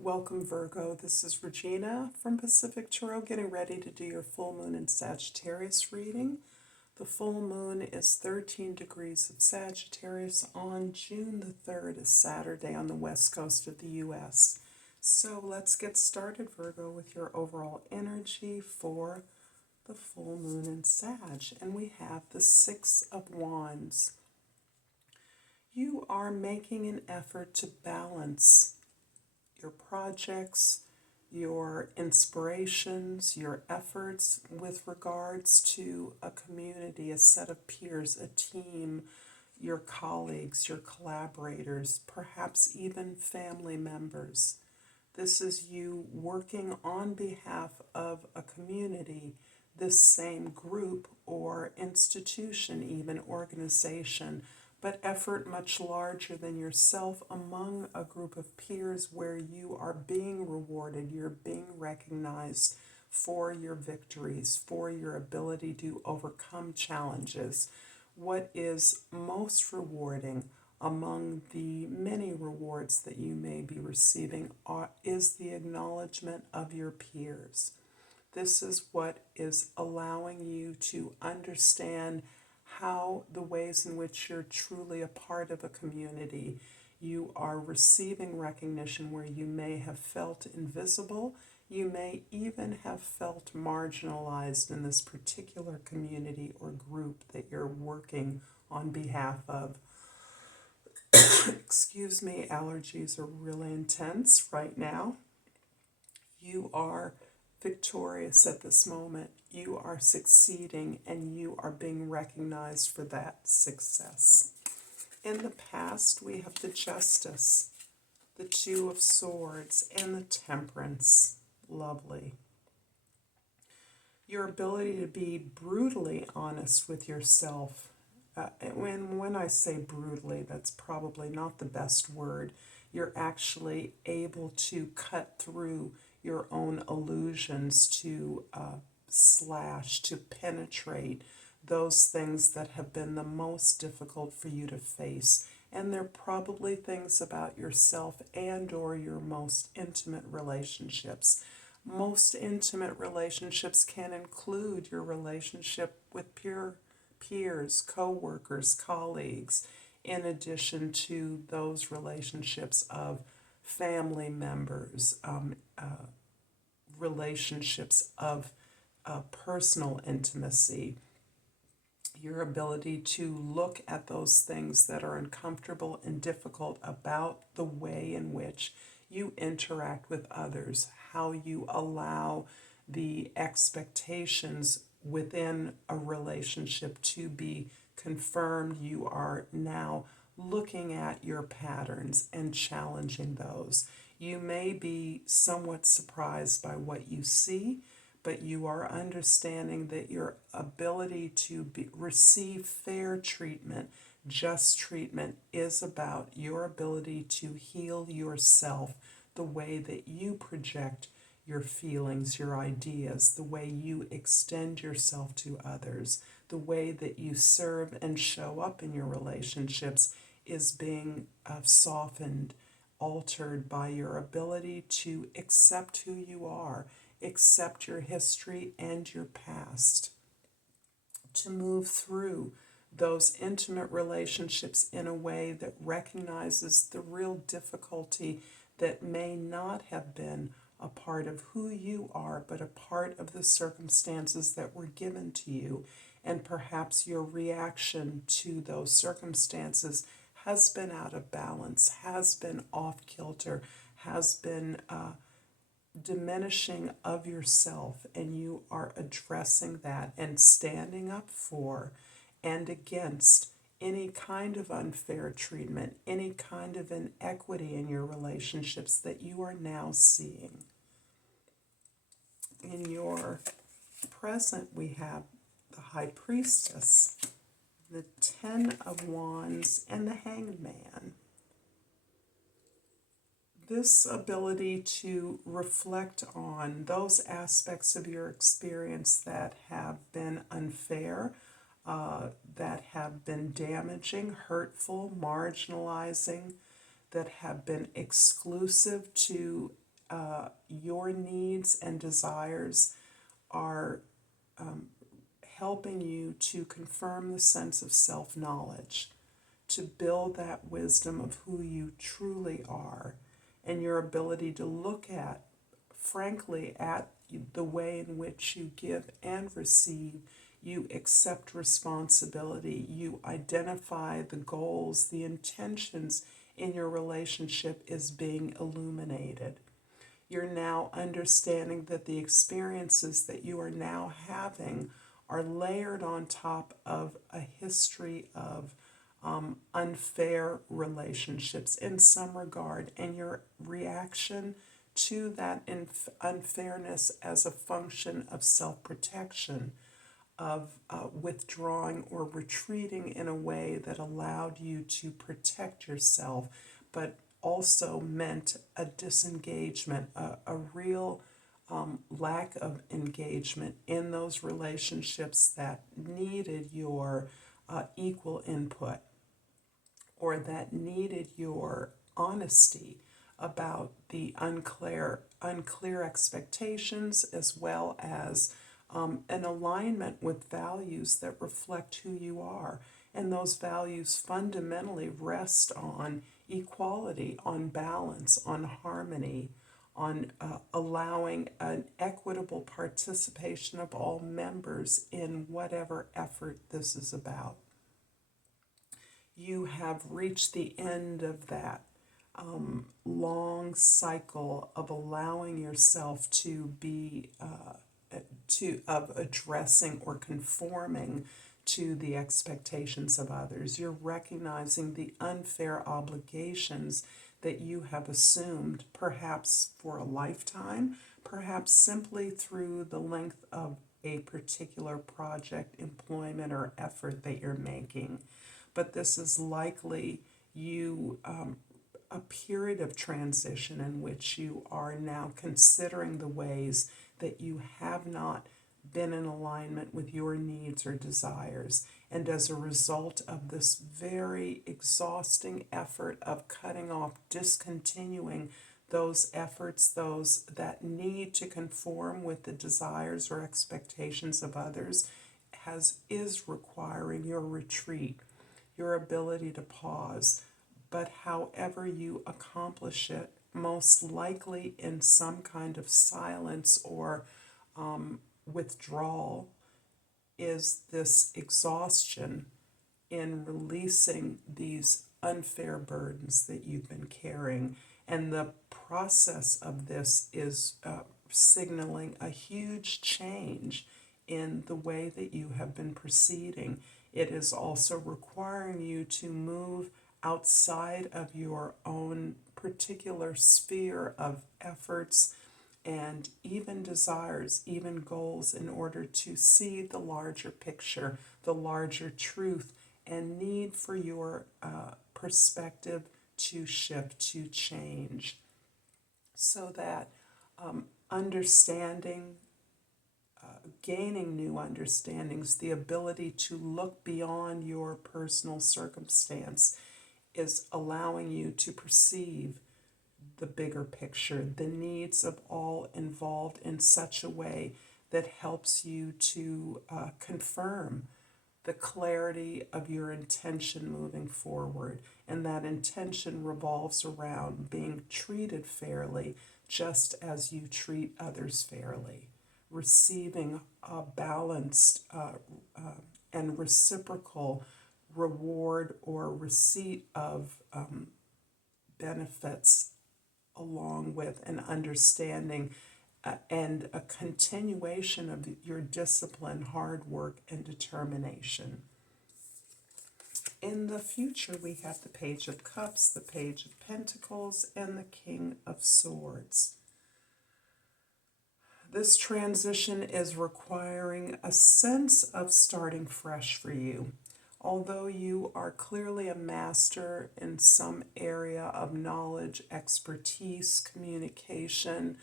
Welcome, Virgo. This is Regina from Pacific Tarot, getting ready to do your full moon in Sagittarius reading. The full moon is 13 degrees of Sagittarius on June the 3rd, a Saturday on the west coast of the U.S. So let's get started, Virgo, with your overall energy for the full moon in Sag. And we have the Six of Wands. You are making an effort to balance your projects, your inspirations, your efforts with regards to a community, a set of peers, a team, your colleagues, your collaborators, perhaps even family members. This is you working on behalf of a community, this same group or institution, even organization, but effort much larger than yourself among a group of peers where you are being rewarded, you're being recognized for your victories, for your ability to overcome challenges. What is most rewarding among the many rewards that you may be receiving is the acknowledgement of your peers. This is what is allowing you to understand how the ways in which you're truly a part of a community. You are receiving recognition where you may have felt invisible. You may even have felt marginalized in this particular community or group that you're working on behalf of. Excuse me, allergies are really intense right now. You are victorious at this moment. You are succeeding and you are being recognized for that success. In the past, we have the Justice, the Two of Swords, and the Temperance. Lovely. Your ability to be brutally honest with yourself. When I say brutally, that's probably not the best word. You're actually able to cut through your own illusions, to slash, to penetrate those things that have been the most difficult for you to face. And they're probably things about yourself and or your most intimate relationships. Most intimate relationships can include your relationship with peers, co-workers, colleagues, in addition to those relationships of family members, relationships of personal intimacy. Your ability to look at those things that are uncomfortable and difficult about the way in which you interact with others, how you allow the expectations within a relationship to be confirmed. You are now looking at your patterns and challenging those. You may be somewhat surprised by what you see, but you are understanding that your ability to receive fair treatment, just treatment, is about your ability to heal yourself, the way that you project your feelings, your ideas, the way you extend yourself to others, the way that you serve and show up in your relationships is being softened, altered by your ability to accept who you are, accept your history and your past, to move through those intimate relationships in a way that recognizes the real difficulty that may not have been a part of who you are, but a part of the circumstances that were given to you. And perhaps your reaction to those circumstances has been out of balance, has been off kilter, has been diminishing of yourself, and you are addressing that and standing up for and against any kind of unfair treatment, any kind of inequity in your relationships that you are now seeing. In your present, we have the High Priestess, the Ten of Wands, and the Hanged Man. This ability to reflect on those aspects of your experience that have been unfair, that have been damaging, hurtful, marginalizing, that have been exclusive to your needs and desires are helping you to confirm the sense of self-knowledge, to build that wisdom of who you truly are, and your ability to look at, frankly, at the way in which you give and receive. You accept responsibility, you identify the goals, the intentions in your relationship is being illuminated. You're now understanding that the experiences that you are now having are layered on top of a history of unfair relationships in some regard, and your reaction to that unfairness as a function of self-protection, of withdrawing or retreating in a way that allowed you to protect yourself, but also meant a disengagement, a real lack of engagement in those relationships that needed your equal input, or that needed your honesty about the unclear expectations, as well as an alignment with values that reflect who you are. And those values fundamentally rest on equality, on balance, on harmony, on allowing an equitable participation of all members in whatever effort this is about. You have reached the end of that long cycle of allowing yourself to be of addressing or conforming to the expectations of others. You're recognizing the unfair obligations that you have assumed, perhaps for a lifetime, perhaps simply through the length of a particular project, employment, or effort that you're making. But this is likely a period of transition in which you are now considering the ways that you have not been in alignment with your needs or desires. And as a result of this very exhausting effort of cutting off, discontinuing those efforts, those that need to conform with the desires or expectations of others, is requiring your retreat, your ability to pause. But however you accomplish it, most likely in some kind of silence or withdrawal, is this exhaustion in releasing these unfair burdens that you've been carrying. And the process of this is signaling a huge change in the way that you have been proceeding. It is also requiring you to move outside of your own particular sphere of efforts and even desires, even goals, in order to see the larger picture, the larger truth, and need for your perspective to shift, to change, so that understanding, gaining new understandings, the ability to look beyond your personal circumstance, is allowing you to perceive the bigger picture, the needs of all involved, in such a way that helps you to confirm the clarity of your intention moving forward. And that intention revolves around being treated fairly, just as you treat others fairly, receiving a balanced and reciprocal reward or receipt of benefits, along with an understanding and a continuation of your discipline, hard work, and determination. In the future, we have the Page of Cups, the Page of Pentacles, and the King of Swords. This transition is requiring a sense of starting fresh for you. Although you are clearly a master in some area of knowledge, expertise, communication,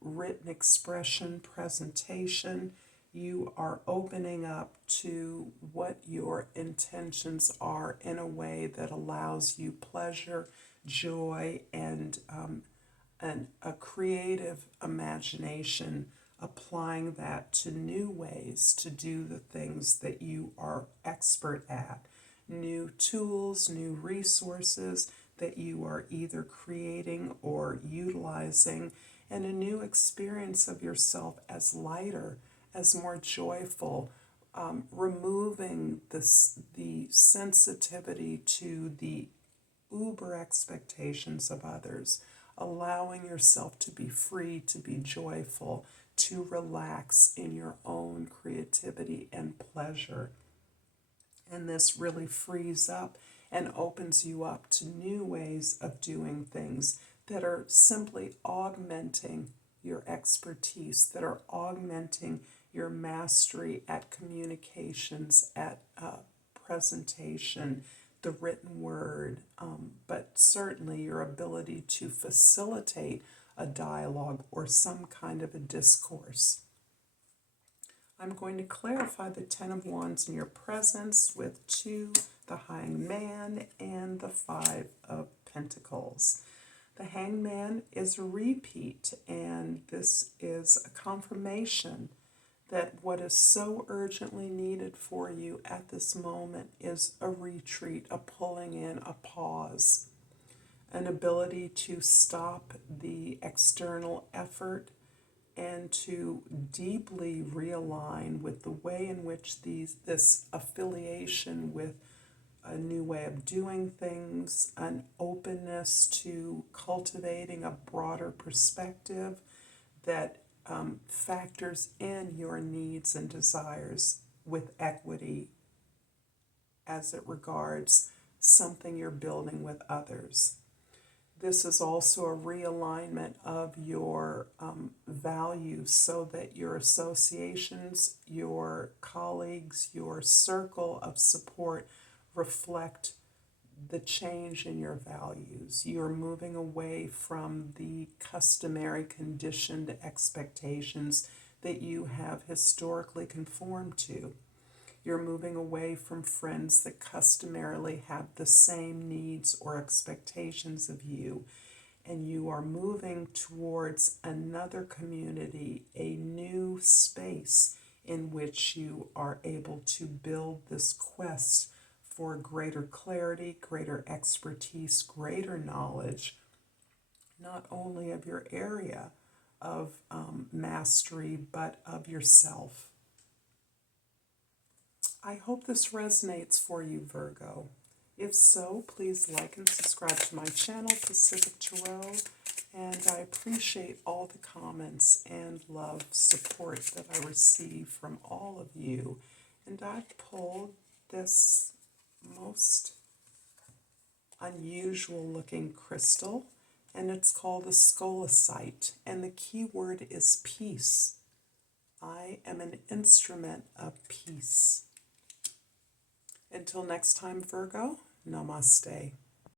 written expression, presentation, you are opening up to what your intentions are in a way that allows you pleasure, joy, and a creative imagination, applying that to new ways to do the things that you are expert at, new tools, new resources that you are either creating or utilizing, and a new experience of yourself as lighter, as more joyful, removing the sensitivity to the uber expectations of others, allowing yourself to be free, to be joyful, to relax in your own creativity and pleasure. And this really frees up and opens you up to new ways of doing things that are simply augmenting your expertise, that are augmenting your mastery at communications, at presentation, the written word, but certainly your ability to facilitate a dialogue or some kind of a discourse. I'm going to clarify the Ten of Wands in your presence with 2, the Hanged Man, and the 5 of Pentacles. The Hanged Man is a repeat, and this is a confirmation that what is so urgently needed for you at this moment is a retreat, a pulling in, a pause, an ability to stop the external effort and to deeply realign with the way in which this affiliation with a new way of doing things, an openness to cultivating a broader perspective that factors in your needs and desires with equity as it regards something you're building with others. This is also a realignment of your values so that your associations, your colleagues, your circle of support reflect the change in your values. You're moving away from the customary conditioned expectations that you have historically conformed to. You're moving away from friends that customarily have the same needs or expectations of you, and you are moving towards another community, a new space in which you are able to build this quest for greater clarity, greater expertise, greater knowledge, not only of your area of mastery, but of yourself. I hope this resonates for you, Virgo. If so, please like and subscribe to my channel, Pacific Tarot, and I appreciate all the comments and love, support that I receive from all of you. And I pulled this most unusual looking crystal, and it's called a scolecite, and the key word is peace. I am an instrument of peace. Until next time, Virgo, Namaste.